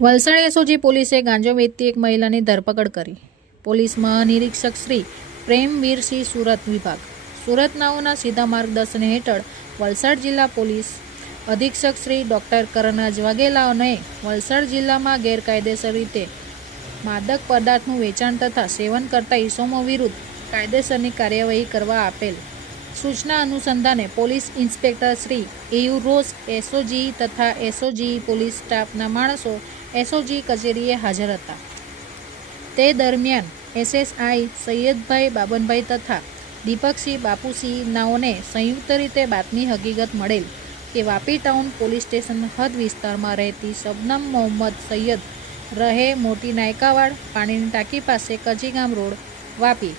Valsad SOG પોલીસે ગાંજો વેચતી એક મહિલાની ધરપકડ કરી. પોલીસ મહાનિરીક્ષક શ્રી પ્રેમવીરસિંહ સુરત વિભાગ. સુરત નાઓના સીધા માર્ગદર્શન હેઠળ વલસાડ જિલ્લા પોલીસ અધિક્ષક શ્રી ડૉક્ટર કરણરાજ વાઘેલાઓને વલસાડ જિલ્લામાં ગેરકાયદેસર રીતે માદક પદાર્થનું વેચાણ તથા સેવન કરતા ઈસમો વિરુદ્ધ કાયદેસરની કાર્યવાહી કરવા આપેલ સૂચના અનુસંધાને પોલીસ ઇન્સ્પેક્ટર શ્રી એયુરોસ એસઓજી તથા એસઓજી પોલીસ સ્ટાફના માણસો એસઓજી કચેરીએ હાજર હતા. તે દરમિયાન એસએસઆઈ સૈયદભાઈ બાબનભાઈ તથા દીપકસિંહ બાપુસિંહનાઓને સંયુક્ત રીતે બાતમી હકીકત મળેલ કે વાપી ટાઉન પોલીસ સ્ટેશન હદ વિસ્તારમાં રહેતી શબનમ મોહમ્મદ સૈયદ રહે મોટી નાયકાવાડ પાણીની ટાંકી પાસે કચીગામ રોડ, વાપી.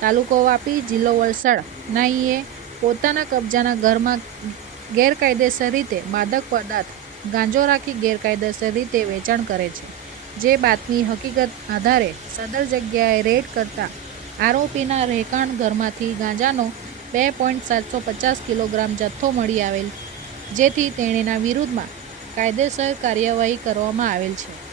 તાલુકો વાપી, જિલ્લો વલસાડ. નાઈએ પોતાના કબજાના ઘરમાં ગેરકાયદેસર રીતે માદક પદાર્થ ગાંજો રાખી ગેરકાયદેસર રીતે વેચાણ કરે છે. જે બાતમી હકીકત આધારે સદર જગ્યાએ રેડ કરતા આરોપીના રહેકાણ ઘરમાંથી ગાંજાનો બે પોઈન્ટ સાતસો પચાસ કિલોગ્રામ જથ્થો મળી આવેલ, જેથી તેણીના વિરુદ્ધમાં કાયદેસર કાર્યવાહી કરવામાં આવેલ છે.